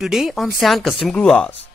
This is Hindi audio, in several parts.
Today on Sand Custom Grooves.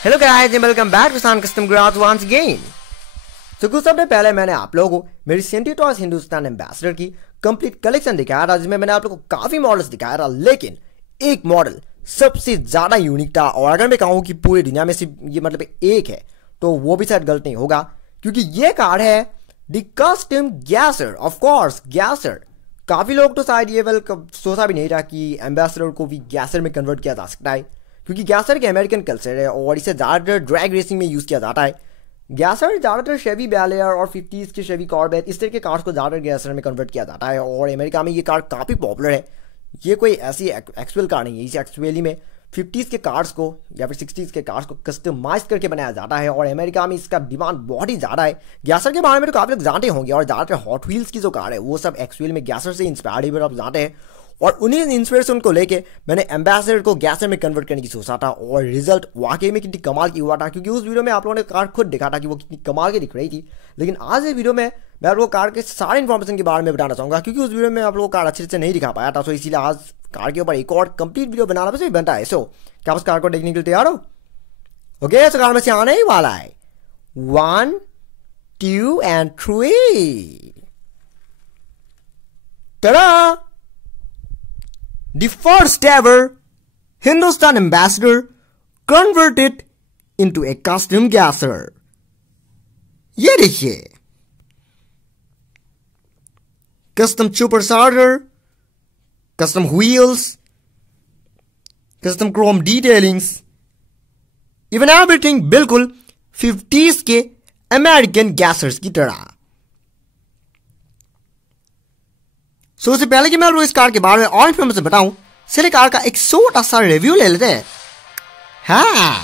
Hello guys and welcome back to Sand Custom Grooves once again. तो कुछ समय पहले मैंने आप लोगों को मेरी सेंटी टॉयज हिंदुस्तान एम्बेसडर की कंप्लीट कलेक्शन दिखाया था, जिसमें मैंने आप लोगों को काफी मॉडल्स दिखाया था, लेकिन एक मॉडल सबसे ज्यादा यूनिक था। और अगर मैं कहूं कि पूरी दुनिया में सिर्फ ये मतलब एक है तो वो भी शायद गलत नहीं होगा, क्योंकि ये कार है the custom gasser. Of course gasser, काफी लोग तो शायद ये सोचा भी नहीं था कि एम्बेसडर को भी गैसर में कन्वर्ट किया जा सकता है, क्योंकि गैसर के अमेरिकन कल्चर है और इसे ज़्यादातर ड्रैग रेसिंग में यूज़ किया जाता है। गैसर ज़्यादातर शेवी बैलेयर और 50s के शेवी कॉर्वेट इस तरह के कार्स को ज़्यादातर गैसर में कन्वर्ट किया जाता है, और अमेरिका में ये कार काफ़ी पॉपुलर है। ये कोई ऐसी एक्चुअल कार नहीं है, इसे एक्चुअली में 50s के कार्स को या फिर 60s के कार्स को कस्टमाइज करके बनाया जाता है, और अमेरिका में इसका डिमांड बहुत ही ज़्यादा है। गैसर के बारे में तो काफ़ी लोग जानते होंगे, और ज़्यादातर हॉट व्हील्स की जो कार है वो सब एक्चुअली में गैसर से इंस्पायर्ड है, आप जानते हैं। और उन्हीं इंस्पिरेशन को लेके मैंने एम्बेसडर को गैसर में कन्वर्ट करने की सोचा था, और रिजल्ट वाकई में कितनी कमाल की हुआ था, क्योंकि उस वीडियो में आप लोगों ने कार खुद देखा था कि वो कितनी कमाल की दिख रही थी। लेकिन आज इस वीडियो में मैं आप लोगों को कार के सारे इन्फॉर्मेशन के बारे में बताना चाहूँगा, क्योंकि उस वीडियो में आप लोगों को कार अच्छे से नहीं दिखा पाया था। तो इसीलिए आज कार के ऊपर एक और कंप्लीट वीडियो बनाना वैसे भी बनता है। सो क्या उस कार को देखने के लिए तैयार हो? ओके, तो कार में से आने ही वाला है 1 2 and 3। Ta-da! The first ever Hindustan Ambassador converted into a custom gasser। ये देखिए, custom supercharger, custom wheels, custom chrome detailings, even everything बिल्कुल 50s के अमेरिकन गैसर्स की तरह। सो उससे पहले कि मैं इस कार के बारे में और इन्फॉर्मेशन बताऊं, चलिए कार का एक छोटा सा रिव्यू ले लेते हैं। हाँ,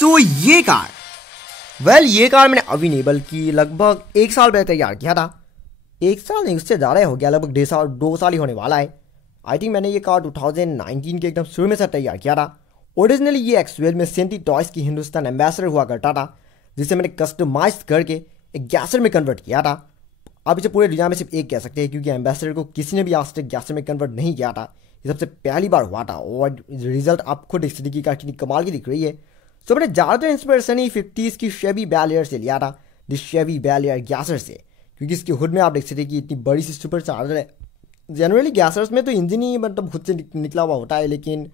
सो ये कार ये कार मैंने अभी नहीं बल्कि लगभग 1 साल पहले तैयार किया था। 1 साल नहीं, उससे ज़्यादा हो गया, लगभग 2 साल ही होने वाला है। आई थिंक मैंने ये कार 2019 के एकदम शुरू में से तैयार किया था। ओरिजिनली ये एक्चुअल में सेंटी टॉयज की हिंदुस्तान एम्बेसडर हुआ करता था, जिसे मैंने कस्टमाइज करके एक गैसर में कन्वर्ट किया था। अब इसे पूरे दुनिया में सिर्फ एक कह सकते हैं, क्योंकि एम्बेसडर को किसी ने भी आज तक गैसर में कन्वर्ट नहीं किया था। ये सबसे पहली बार हुआ था, और रिजल्ट आप खुद इस तरीके का कितनी कमाल की दिख रही है। सो मैंने ज़्यादातर इंस्पिरेशन ही 50s की शेवी बैलियर से लिया था, द शेवी बैलियर गैसर से, क्योंकि इसकी हुड में आप देख सकते हैं कि इतनी बड़ी सी सुपर चार्जर है। जनरली गैसर्स में तो इंजन ही मतलब खुद से निकला हुआ होता है, लेकिन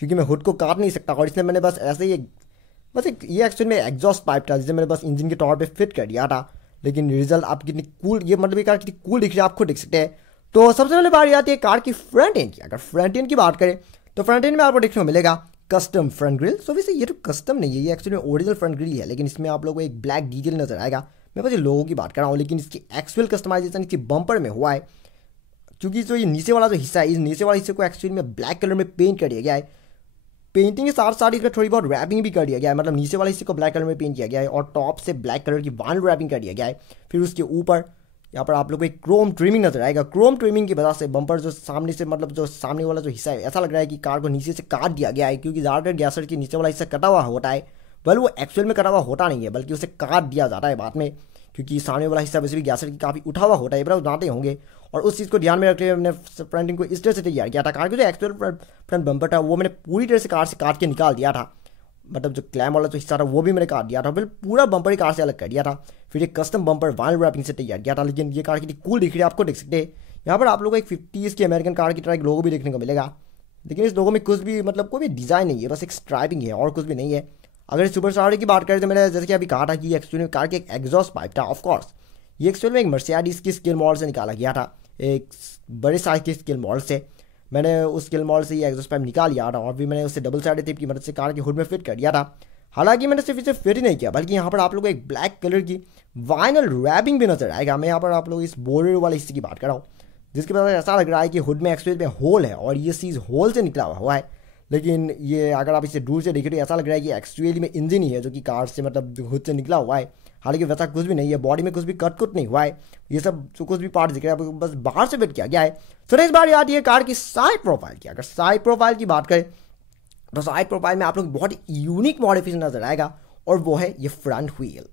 क्योंकि मैं हुड को काट नहीं सकता, और इसलिए मैंने बस ऐसे ही ये एक्चुअल में एग्जॉस्ट पाइप था, जिसे मैंने बस इंजन के तौर पे फिट कर दिया था। लेकिन रिजल्ट आप कितनी कूल, ये मतलब ये कार कितनी कूल दिख रही है आप खुद देख सकते हैं। तो सबसे पहले बात आती है कार की फ्रंट एंड की। अगर फ्रंट एंड की बात करें तो फ्रंट एंड में आपको देखने को मिलेगा कस्टम फ्रंट ग्रिल। सो वैसे ये तो कस्टम नहीं है, ये एक्चुअली ओरिजिनल फ्रंट ग्रिल है, लेकिन इसमें आप लोगों को एक ब्लैक डिटेल नजर आएगा। मैं बस ये लोगों की बात कर रहा हूँ, लेकिन इसकी एक्चुअल कस्टमाइजेशन इसकी बम्पर में हुआ है, क्योंकि जो ये नीचे वाला जो हिस्सा है, इस नीचे वाले हिस्से को एक्चुअली में ब्लैक कलर में पेंट कर दिया गया है। पेंटिंग के साथ साथ इसमें थोड़ी बहुत रैपिंग भी कर दिया गया है, मतलब नीचे वाले हिस्से को ब्लैक कलर में पेंट किया गया है और टॉप से ब्लैक कलर की वाइनिल रैपिंग कर दिया गया है। फिर उसके ऊपर यहाँ पर आप लोग को एक क्रोम ट्रिमिंग नजर आएगा। क्रोम ट्रिमिंग की वजह से बम्पर जो सामने से, मतलब जो सामने वाला जो हिस्सा है, ऐसा लग रहा है कि कार को नीचे से काट दिया गया है, क्योंकि ज़्यादातर गैसर के नीचे वाला हिस्सा कटा हुआ होता है। वेल वो एक्चुअल में कटा हुआ होता नहीं है, बल्कि उसे काट दिया जाता है बाद में, क्योंकि सामने वाला हिस्सा वैसे भी गैसर की काफ़ी उठा हुआ होता है, बड़ा जानते होंगे। और उस चीज़ को ध्यान में रखते हुए मैंने फ्रंटिंग को इस तरह से तैयार किया था। कार की जो एक्चुअल फ्रंट बम्पर था वो मैंने पूरी तरह से कार से काट के निकाल दिया था, मतलब जो क्लैम वाला जो हिस्सा था वो भी मैंने काट दिया था, फिर पूरा बम्पर ही कार से अलग कर दिया था। फिर एक कस्टम बम्पर वाइनिल रैपिंग से तैयार किया था। लेकिन ये कार कितनी कूल दिख रही है आपको देख सकते हैं। यहाँ पर आप लोगों को एक 50s की अमेरिकन कार की तरह एक लोगो भी देखने को मिलेगा, लेकिन इस लोगो में कुछ भी, मतलब कोई भी डिज़ाइन नहीं है, बस एक स्ट्राइपिंग है और कुछ भी नहीं है। अगर सुपर स्टार की बात करें तो मैंने जैसे कि अभी कहा था कि एक्चुअली कार की एक एग्जॉस्ट पाइप था। ऑफकोर्स ये एक्चुअल में एक मर्सिडीज की स्केल मॉडल से निकाला गया था, एक बड़े साइज के स्केल मॉडल से। मैंने उस स्केल मॉडल से ये एग्जॉस्ट पाइप निकाल लिया था और फिर मैंने उसे डबल साइडेड टेप की मदद से कार के हुड में फिट कर दिया था। हालांकि मैंने सिर्फ इसे फिट ही नहीं किया, बल्कि यहाँ पर आप लोगों को एक ब्लैक कलर की वाइनिल रैपिंग भी नजर आएगा। मैं यहाँ पर आप लोग इस बॉर्डर वाले हिस्से की बात कर रहा हूँ, जिसके वजह से ऐसा लग रहा है कि हुड में एक्चुअल में होल है और ये चीज़ होल से निकला हुआ है। लेकिन ये अगर आप इसे दूर से देखें तो ऐसा लग रहा है कि एक्चुअली में इंजन ही है जो कि कार से, मतलब हुड से निकला हुआ है। हालांकि वैसा कुछ भी नहीं है, बॉडी में कुछ भी कट कुट नहीं हुआ है, ये सब जो कुछ भी पार्ट दिख रहा है बस बाहर से फिट किया गया है। तो इस बार आती है कार की साइड प्रोफाइल की। अगर साइड प्रोफाइल की बात करें तो साइड प्रोफाइल में आप लोग बहुत यूनिक मॉडिफिकेशन नजर आएगा, और वो है ये फ्रंट व्हील।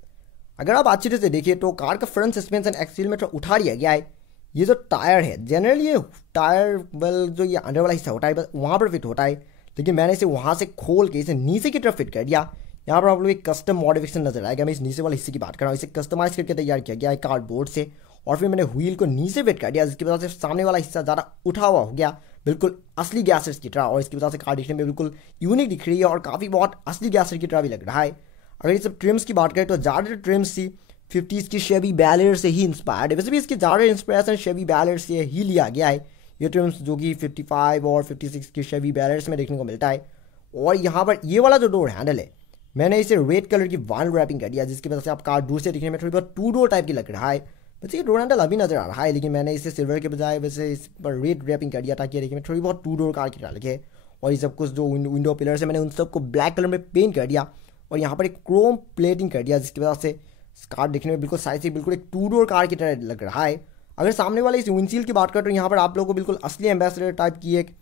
अगर आप अच्छी तरह से देखिए तो कार का फ्रंट सस्पेंशन एक्सीलरेटर उठा लिया गया है। ये जो टायर है, जनरली ये टायर वेल जो ये अंदर वाला हिस्सा होता है बस वहाँ पर फिट होता है, लेकिन मैंने इसे वहाँ से खोल के इसे नीचे की तरफ फिट कर दिया। यहाँ पर आप लोग एक कस्टम मॉडिफिकेशन नजर आएगा। मैं इस नीचे वाले हिस्से की बात कर रहा हूँ, इसे कस्टमाइज करके तैयार किया गया है कार्डबोर्ड से, और फिर मैंने व्हील को नीचे फिट कर दिया, जिसकी वजह से सामने वाला हिस्सा ज़्यादा उठा हुआ हो गया, बिल्कुल असली गैसेस की तरह। और इसकी वजह से कार दिखने में बिल्कुल यूनिक दिख रही है और काफ़ी बहुत असली गैसेस की तरह भी लग रहा है। अगर ये सब ट्रिम्स की बात करें तो ज़्यादातर ट्रिम्स थी 50s की शेवी बैलेर से ही इंस्पायर्ड है। वैसे भी इसकी ज़्यादा इंस्पिरेशन शेवी बैलेर से ही लिया गया है, ये ट्रिम्स जो कि 55 और 56 की शेवी बैलेर्स में देखने को मिलता है। और यहाँ पर ये वाला जो डोर हैंडल है, मैंने इसे रेड कलर की वाइनिल रैपिंग कर दिया, जिसकी वजह से आप कार दूर से दिखने में थोड़ी बहुत टू डोर टाइप की लग रहा है। वैसे ये डोर हैंडल अभी नजर आ रहा है, लेकिन मैंने इसे सिल्वर के बजाय वैसे इस पर रेड रैपिंग कर दिया ताकि देखने में थोड़ी बहुत टू डोर कार की तरह लगे। और ये सब कुछ जो विंडो पिलर्स है मैंने उन सबको ब्लैक कलर में पेंट कर दिया, और यहाँ पर एक क्रोम प्लेटिंग कर दिया, जिसकी वजह से कार देखने में बिल्कुल साइज से बिल्कुल एक टू डोर कार की तरह लग रहा है। अगर सामने वाले इस विंडशील्ड की बात करें तो यहाँ पर आप लोगों को बिल्कुल असली एम्बेसडर टाइप की एक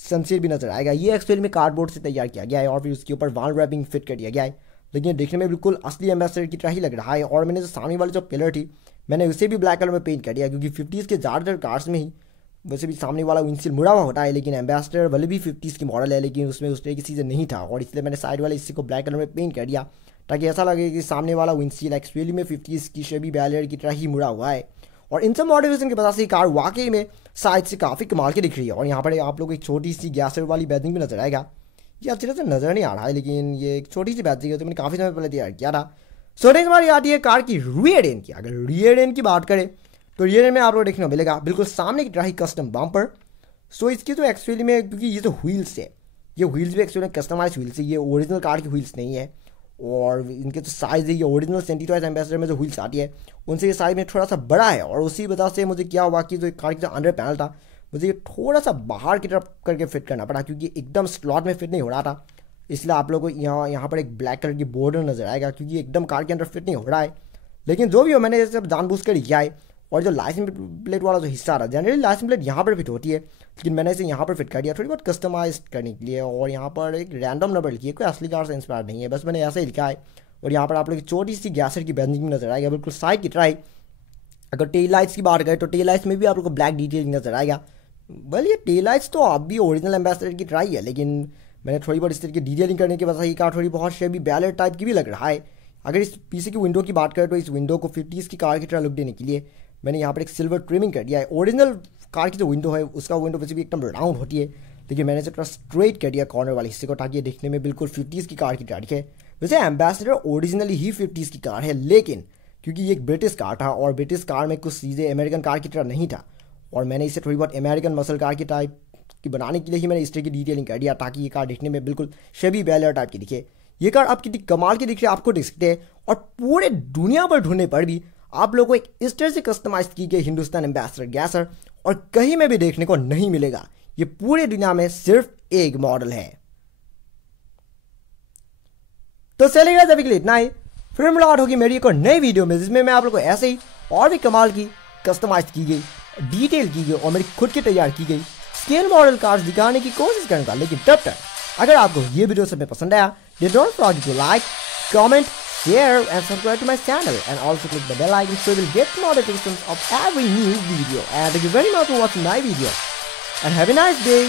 सनसेट भी नजर आएगा। ये एक्चुअली में कार्डबोर्ड से तैयार किया गया है और फिर उसके ऊपर वाइनिल रैपिंग फिट कर दिया गया है, लेकिन देखने में बिल्कुल असली एम्बेसडर की तरह ही लग रहा है। और मैंने जो सामने वाली जो पिलर थी मैंने उसे भी ब्लैक कलर में पेंट कर दिया, क्योंकि 50s के ज़्यादातर कार्स में ही वैसे भी सामने वाला विंडशील्ड मुड़ा हुआ होता है, लेकिन एम्बेसडर भले भी 50s की मॉडल है लेकिन उसमें उस तरह की चीज़ें नहीं था, और इसलिए मैंने साइड वाले हिस्से को ब्लैक कलर में पेंट कर दिया ताकि ऐसा लगे कि सामने वाला विंडशील्ड एक्चुअली में 50s की शेवी बैलेर की तरह ही मुड़ा हुआ है। और इन सब मॉडिफिकेशन की वजह से कार वाकई में साइड से काफ़ी कमाल की दिख रही है। और यहाँ पर आप लोग एक छोटी सी गैसर वाली बैजिंग भी नजर आएगा, ये अच्छी तरह से नजर नहीं आ रहा है, लेकिन ये एक छोटी सी बैजिंग है तो मैंने काफ़ी समय पहले तैयार किया था। सो नेक्स्ट हमारी आती है कार की रियर एंड की। अगर रियर एंड की बात करें तो रियर एंड में आप लोग देखने को मिलेगा बिल्कुल सामने की तरह ही कस्टम बम्पर। सो इसकी तो एक्चुअली में, क्योंकि ये जो व्हील्स है, ये व्हील्स भी एक्चुअली कस्टमाइज व्हील्स है, ये ओरिजिनल कार की व्हील्स नहीं है। और इनके जो साइज़ है, ये ओरिजिनल 72 एम्बेसडर में जो व्हील्स आती है उनसे ये साइज में थोड़ा सा बड़ा है, और उसी वजह से मुझे क्या हुआ कि जो कार की जो अंडर पैनल था मुझे ये थोड़ा सा बाहर की तरफ करके फिट करना पड़ा, क्योंकि एकदम स्लॉट में फिट नहीं हो रहा था। इसलिए आप लोगों को यहाँ पर एक ब्लैक कलर की बॉर्डर नजर आएगा, क्योंकि एकदम कार के अंदर फिट नहीं हो रहा है। लेकिन जो भी हो, मैंने ये सब जानबूझ कर किया है। और जो लाइसेंस प्लेट वाला जो हिस्सा रहा, जनरली लाइसेंस प्लेट यहाँ पर फिट होती है, लेकिन मैंने इसे यहाँ पर फिट कर दिया थोड़ी बहुत कस्टमाइज करने के लिए। और यहाँ पर एक रैंडम नंबर लिखी है, कोई असली कार से इंस्पायर नहीं है, बस मैंने ऐसे ही लिखा है। और यहाँ पर आप लोग एक छोटी सी गैसर की बैजिंग नजर आएगा बिल्कुल साइड की तरह। अगर टेल लाइट्स की बात करें तो टेल लाइट्स में भी आप लोग को ब्लैक डिटेलिंग नजर आएगा। वेल ये टेल लाइट्स तो अब भी ओरिजिनल एम्बेसडर की तरह ही है, लेकिन मैंने थोड़ी बहुत इस तरह की डिटेलिंग करने की वजह से ये कार थोड़ी बहुत शेबी बैलेट टाइप की भी लग रहा है। अगर इस पीछे की विंडो की बात करें तो इस विंडो को 50s की कार की तरह लुक देने के लिए मैंने यहाँ पर एक सिल्वर ट्रिमिंग कर दिया है। ओरिजिनल कार की जो विंडो है उसका विंडो वैसे भी एकदम राउंड होती है, लेकिन मैंने इसे थोड़ा स्ट्रेट कर दिया कॉर्नर वाले हिस्से को, ताकि ये देखने में बिल्कुल 50s की कार की तरह दिखे। वैसे एम्बेसडर ओरिजिनली ही 50s की कार है, लेकिन क्योंकि ये एक ब्रिटिश कार था और ब्रिटिश कार में कुछ चीज़ें अमेरिकन कार की तरह नहीं था, और मैंने इसे थोड़ी बहुत अमेरिकन मसल कार की टाइप की बनाने के लिए ही मैंने इस तरह की डिटेलिंग कर दिया, ताकि ये कार दिखने में बिल्कुल शेबी बैलर टाइप की दिखे। ये कार आप कितनी कमाल की दिख रही है आपको देख सकते हैं, और पूरे दुनिया पर ढूंढने पर भी आप लोगों को एक इस तरह से कस्टमाइज की गई हिंदुस्तान एम्बेसडर गैसर और कहीं में भी देखने को नहीं मिलेगा। ये पूरी दुनिया में सिर्फ एक मॉडल है। तो चलिए गाइस अभी के लिए इतना ही, फिर मुलाकात होगी मेरी एक और नई वीडियो में जिसमें मैं आप लोगों को ऐसे ही और भी कमाल की कस्टमाइज की गई, डिटेल की गई और मेरी खुद की तैयार की गई स्केल मॉडल कार्ड्स दिखाने की कोशिश करूंगा। लेकिन तब तक अगर आपको ये वीडियो सब में पसंद आया, don't forget to like, comment, share and subscribe to my channel, and also click the bell icon so you will get notifications of every new video. And thank you very much for watching my video, and have a nice day.